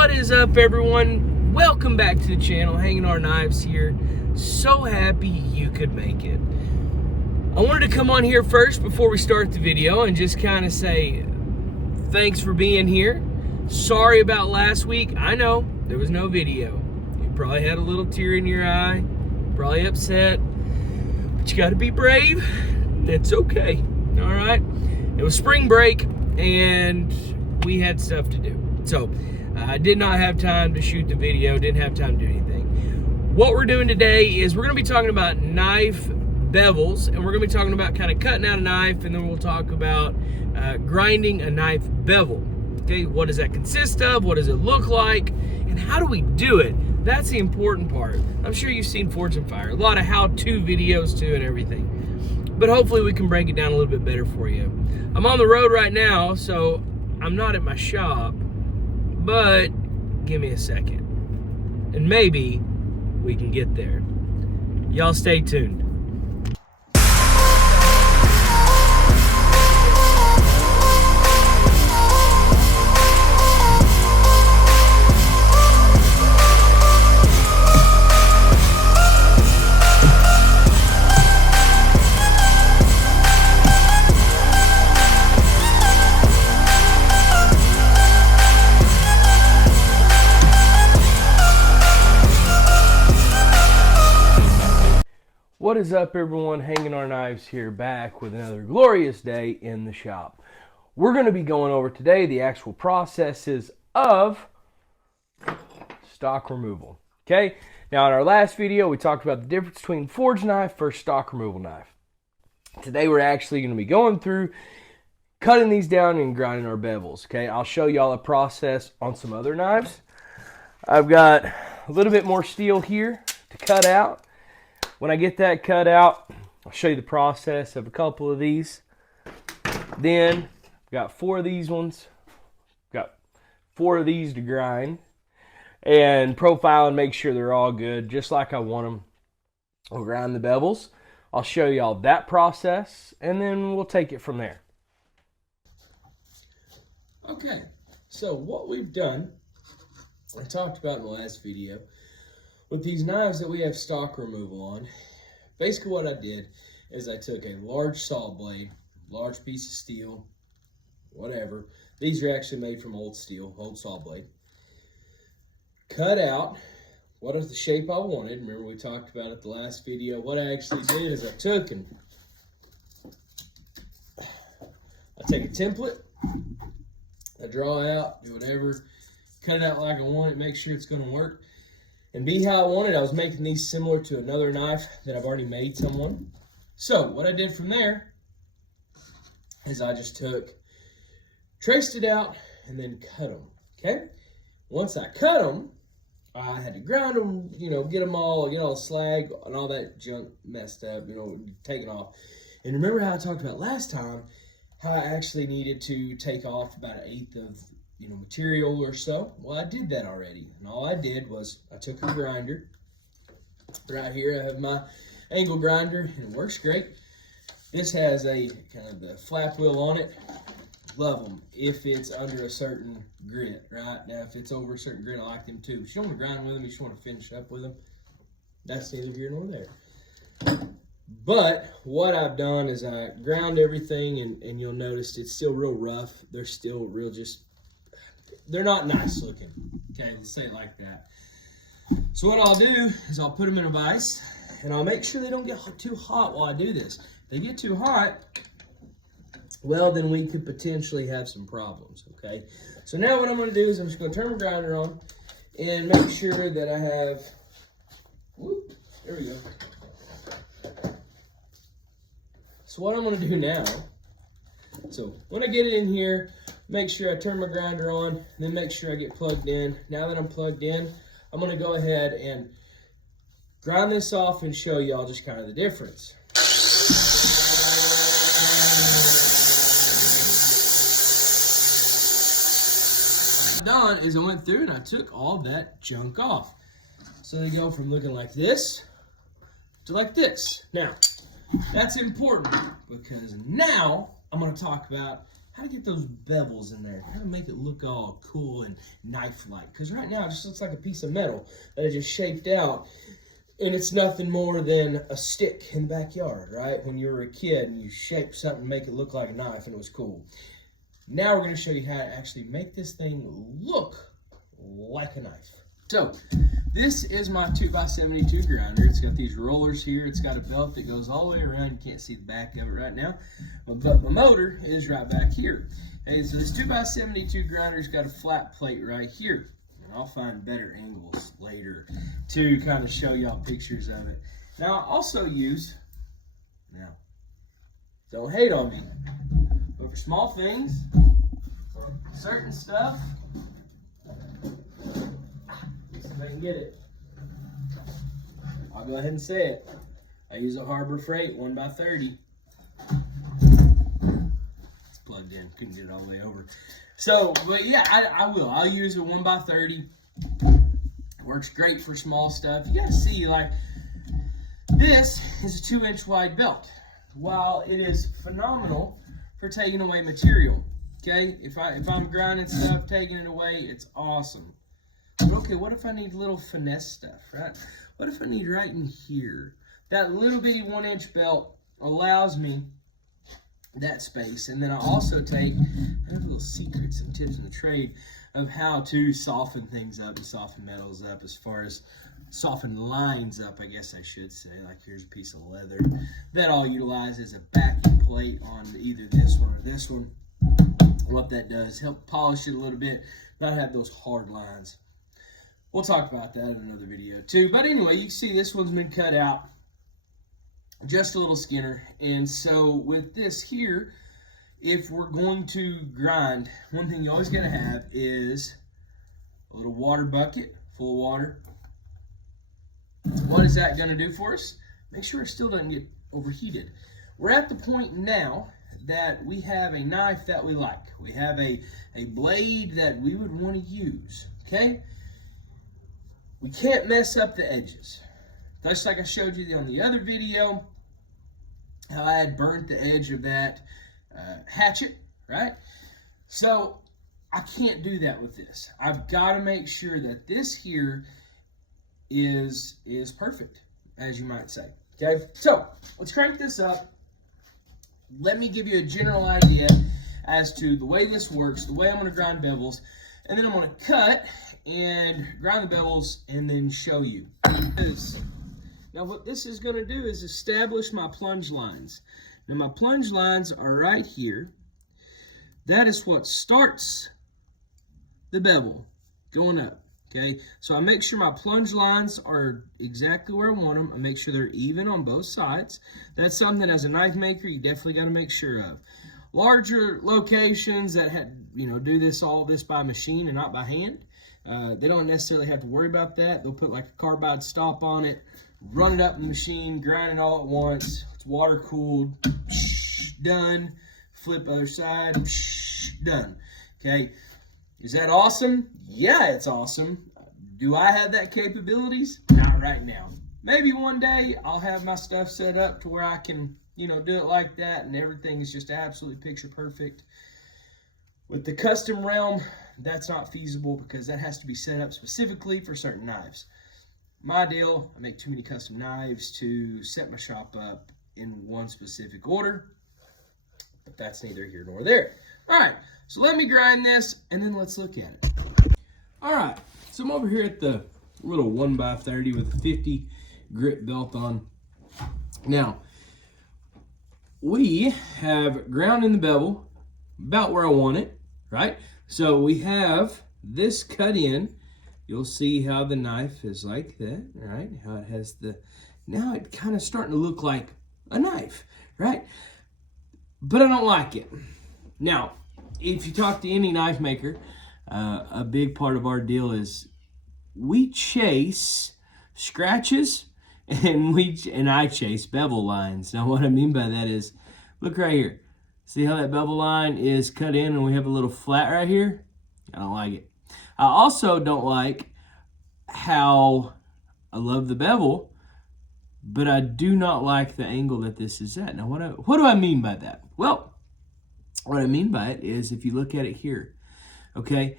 What is up, everyone? Welcome back to the channel, Hanging Our Knives here. So happy you could make it. I wanted to come on here first before we start the video and just kind of say thanks for being here. Sorry about last week. I know there was no video. You probably had a little tear in your eye, probably upset, but you got to be brave. It's okay. All right. It was spring break and we had stuff to do. So I did not have time to shoot the video, didn't have time to do anything. What we're doing today is we're going to be talking about knife bevels, and we're going to be talking about kind of cutting out a knife, and then we'll talk about grinding a knife bevel. Okay, what does that consist of? What does it look like? And how do we do it? That's the important part. I'm sure you've seen Forge and Fire, a lot of how-to videos too and everything. But hopefully we can break it down a little bit better for you. I'm on the road right now, so I'm not at my shop, but give me a second and maybe we can get there. Y'all stay tuned. What is up, everyone? Hanging Our Knives here, back with another glorious day in the shop. We're going to be going over today the actual processes of stock removal. Okay, now in our last video we talked about the difference between forge knife versus stock removal knife. Today we're actually going to be going through cutting these down and grinding our bevels. Okay, I'll show y'all a process on some other knives. I've got a little bit more steel here to cut out. When I get that cut out, I'll show you the process of a couple of these. Then, I've got 4 of these ones. Got 4 of these to grind. And profile and make sure they're all good, just like I want them. I'll grind the bevels. I'll show you all that process, and then we'll take it from there. Okay, so what we've done, I talked about in the last video, with these knives that we have stock removal on, basically what I did is I took a large saw blade, large piece of steel, whatever. These are actually made from old steel, old saw blade. Cut out what is the shape I wanted. Remember we talked about it the last video. What I actually did is I took and I take a template, I draw out, do whatever, cut it out like I want it, make sure it's going to work. And be how I wanted. I was making these similar to another knife that I've already made someone. So what I did from there is I just traced it out and then cut them, okay? Once I cut them, I had to grind them, get all the slag and all that junk messed up, taken off. And remember how I talked about last time, how I actually needed to take off about 1/8 of material or so. Well, I did that already. And all I did was I took a grinder. Right here I have my angle grinder and it works great. This has a kind of the flap wheel on it. Love them if it's under a certain grit, right? Now, if it's over a certain grit, I like them too. But you don't want to grind with them, you just want to finish up with them. That's neither here nor there. But what I've done is I ground everything and you'll notice it's still real rough. They're still real they're not nice looking. Okay, let's say it like that. So what I'll do is I'll put them in a vise and I'll make sure they don't get too hot while I do this. If they get too hot, well, then we could potentially have some problems, okay? So now what I'm going to do is I'm just going to turn my grinder on and make sure that I have, whoop, there we go. So what I'm going to do now, so when I get it in here, make sure I turn my grinder on, then make sure I get plugged in. Now that I'm plugged in, I'm going to go ahead and grind this off and show y'all just kind of the difference. What I've done is I went through and I took all that junk off. So they go from looking like this to like this. Now, that's important because now I'm going to talk about how to get those bevels in there, how to make it look all cool and knife-like. Because right now it just looks like a piece of metal that I just shaped out, and it's nothing more than a stick in the backyard, right? When you were a kid and you shaped something to make it look like a knife and it was cool. Now we're going to show you how to actually make this thing look like a knife. So, this is my 2x72 grinder. It's got these rollers here. It's got a belt that goes all the way around. You can't see the back of it right now, but my motor is right back here. And so this 2x72 grinder's got a flat plate right here. And I'll find better angles later to kind of show y'all pictures of it. Now, I also use, now, don't hate on me, but for small things, certain stuff, if I can get it, I'll go ahead and say it. I use a Harbor Freight 1x30. It's plugged in, couldn't get it all the way over. So, but yeah, I will. I'll use a 1x30. Works great for small stuff. You gotta see, like, this is a 2-inch wide belt. While it is phenomenal for taking away material, okay? If I'm grinding stuff, taking it away, it's awesome. But okay, what if I need little finesse stuff, right? What if I need right in here? That little bitty 1-inch belt allows me that space. And then I also I have little secrets and tips in the trade of how to soften things up and soften metals up, as far as soften lines up, I guess I should say. Like, here's a piece of leather that I'll utilize as a backing plate on either this one or this one. What that does, help polish it a little bit, not have those hard lines. We'll talk about that in another video too. But anyway, you can see this one's been cut out. Just a little skinner. And so with this here, if we're going to grind, one thing you always gotta have is a little water bucket full of water. What is that gonna do for us? Make sure it still doesn't get overheated. We're at the point now that we have a knife that we like. We have a blade that we would want to use, okay? We can't mess up the edges. Just like I showed you on the other video, how I had burnt the edge of that hatchet, right? So I can't do that with this. I've got to make sure that this here is perfect, as you might say, okay? So let's crank this up. Let me give you a general idea as to the way this works, the way I'm going to grind bevels, and then I'm going to cut and grind the bevels and then show you. Now what this is going to do is establish my plunge lines. Now my plunge lines are right here. That is what starts the bevel going up, okay? So I make sure my plunge lines are exactly where I want them. I make sure they're even on both sides. That's something that as a knife maker you definitely got to make sure of. Larger locations that do all this by machine and not by hand, they don't necessarily have to worry about that. They'll put like a carbide stop on it, run it up in the machine, grind it all at once. It's water cooled, done. Flip other side, done. Okay, is that awesome? Yeah, it's awesome. Do I have that capabilities? Not right now. Maybe one day I'll have my stuff set up to where I can, do it like that and everything is just absolutely picture perfect. With the custom realm, that's not feasible because that has to be set up specifically for certain knives. My deal, I make too many custom knives to set my shop up in one specific order, but that's neither here nor there. All right, so let me grind this and then let's look at it. All right, so I'm over here at the little 1x30 with a 50 grit belt on. Now, we have ground in the bevel about where I want it, right? So we have this cut in. You'll see how the knife is like that, right? How it has now it kind of starting to look like a knife, right? But I don't like it. Now, if you talk to any knife maker, a big part of our deal is we chase scratches and I chase bevel lines. Now, what I mean by that is, look right here. See how that bevel line is cut in and we have a little flat right here? I don't like it. I also don't like how I love the bevel, but I do not like the angle that this is at. Now, what do I mean by that? Well, What I mean by it is if you look at it here, okay?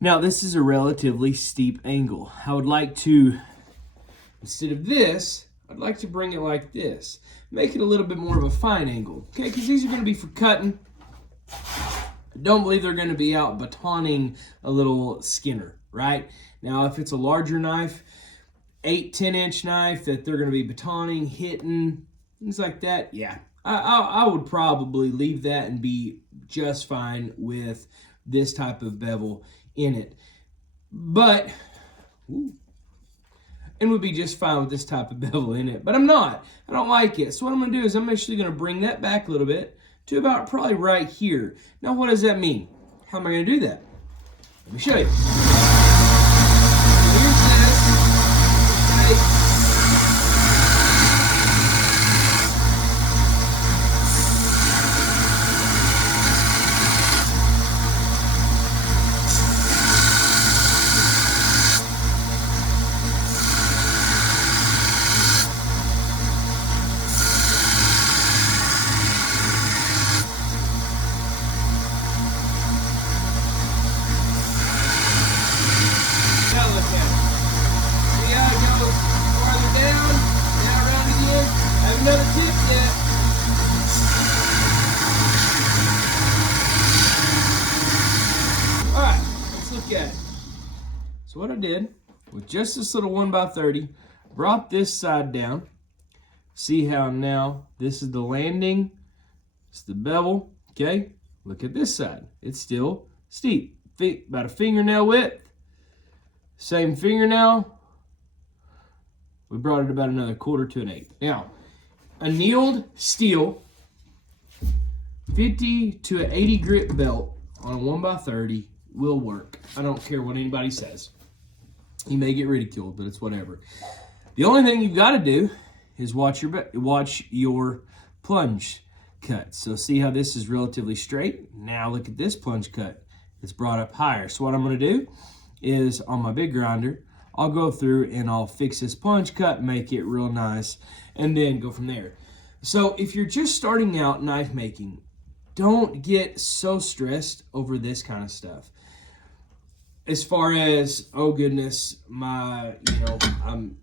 Now this is a relatively steep angle. I would like to, instead of this, I'd like to bring it like this. Make it a little bit more of a fine angle, okay? Because these are going to be for cutting. I don't believe they're going to be out batoning a little skinner, right? Now, if it's a larger knife, 8-10 inch knife that they're going to be batoning, hitting, things like that, yeah. I would probably leave that and be just fine with this type of bevel in it. But, and would be just fine with this type of bevel in it. But I'm not. I don't like it. So what I'm going to do is I'm actually going to bring that back a little bit to about probably right here. Now, what does that mean? How am I going to do that? Let me show you. Here's this. Okay. Another tip yet. All right, let's look at it. So what I did with just this little 1x30, brought this side down. See how now this is the landing, it's the bevel, okay? Look at this side, it's still steep, about a fingernail width. Same fingernail, we brought it about another 1/4 to 1/8. Now, annealed steel, 50 to 80 grit belt on a 1x30 will work. I don't care what anybody says. You may get ridiculed, but it's whatever. The only thing you've got to do is watch your plunge cut. So see how this is relatively straight? Now look at this plunge cut. It's brought up higher. So what I'm going to do is on my big grinder, I'll go through and I'll fix this plunge cut, make it real nice, and then go from there. So if you're just starting out knife making, don't get so stressed over this kind of stuff. As far as, oh goodness, I'm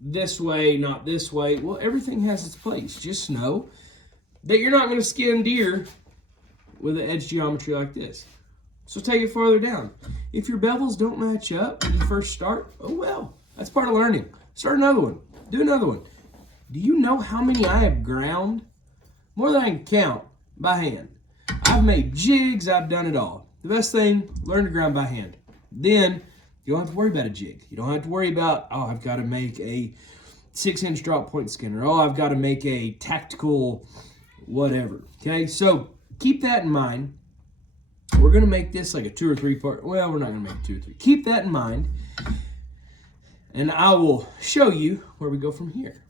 this way, not this way. Well, everything has its place. Just know that you're not going to skin deer with an edge geometry like this. So take it farther down. If your bevels don't match up when you first start, oh well, that's part of learning. Start another one. Do another one. Do you know how many I have ground? More than I can count by hand. I've made jigs. I've done it all. The best thing, learn to grind by hand. Then you don't have to worry about a jig. You don't have to worry about, oh, I've got to make a 6-inch drop point skinner. Oh, I've got to make a tactical whatever. Okay, so keep that in mind. We're going to make this like a 2 or 3 part. Well, we're not going to make it 2 or 3. Keep that in mind. And I will show you where we go from here.